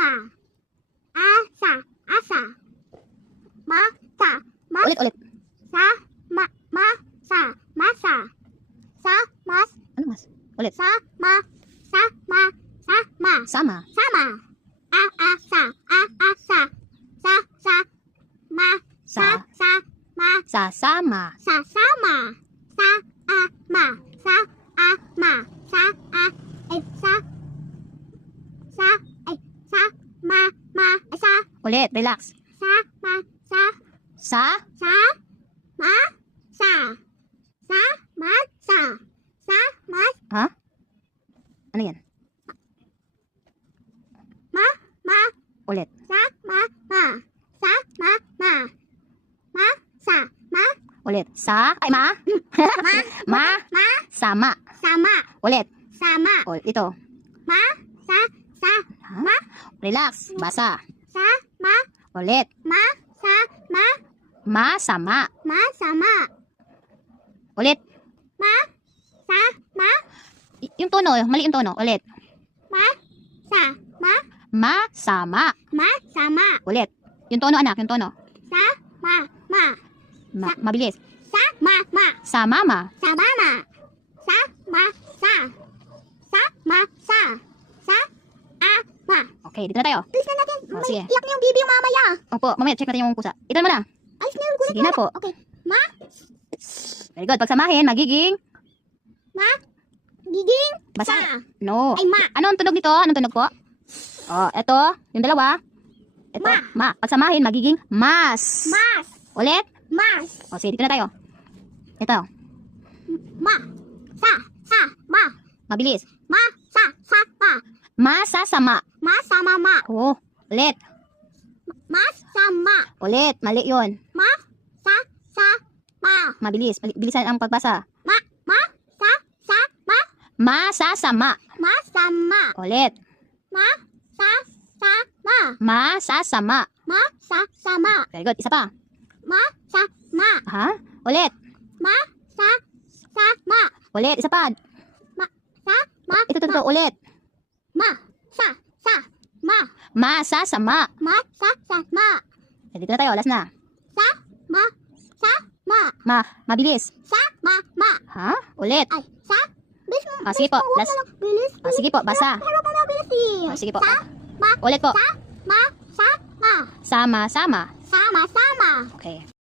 sama. Asa, asa. Masa, mas. Ulit. Sa, masa, masa. Sa, mas. Ano mas? Ulit. Sama, sama. Sama. Sama. Asa, asa. Sa, ma. Sa. Ma. Sasama. Sasama. Ma. Ma. Sa, Ulit. Relax. sa, Sa. ma, sa, Ha? Ano yan? ma, Ulit. sa, ma, Ulit. Sa. Ay, ma. Ma. Sama. sama, Ulit. sama, Ulit. Ito. ma, sa, Ha? Relax. Basa. sa, ma, Ulit. ma, sa, Ma. Sama. sama, Ulit. ma, sa, Yung tono. Mali yung tono. Ulit. ma, sa, Ma. Sama. sama, Ulit. Yung tono, anak. Yung tono. sa, ma, Mabilis. sa, ma, Sa mama. sa, mama, sa, ma, sa, ma, sa, ma. Okay, dito na tayo. Alis na natin. Oh, May sige. iyak na yung bibi yung mamaya. Opo, mamaya check natin yung pusa. Ito mo na. Alis na yung gulat. Sige na po. Okay. Ma, Very good. Pagsamahin, magiging giging, basa. sa. No. Ay, ma. Anong tunog nito? Anong tunog po? Oh, ito. Yung dalawa. Ito. Ma. Pagsamahin, magiging mas. Mas, Ulit. mas, O, sige, dito na tayo. Ito. ma, sa, ma, Mabilis. ma, sa, ma, Masasama. ma, sa, ma, Oh, ulit. mas, sa, ma, Ulit. Mali yun. ma, sa, ma, Mabilis. Bilisan ang pagbasa. ma, sa, ma, Masasama. ma, sa, ma, Ulit. ma, sa, ma, Masasama. ma, sa, ma, Very good. Isa pa. ma, sa, ma, Ha? Ulit. ma, sa, ma, Ulit. Isa pa. sa, ma, Ito. Ulit. ma, sa, ma, Masasama. ma, sa, ma, Eh, dito na tayo. Last na. sa, ma, Mabilis. sa, ma, Ha? Ulit. ay, sa, bilis mo, Ah, sige po. huwag Last. na lang, bilis, Ah, sige po. Basa. pero pa mabilis eh. Ah, sige po. Sa, ma, Ulit po. sa, ma, sa, ma, Sama. sama, sama. Okay.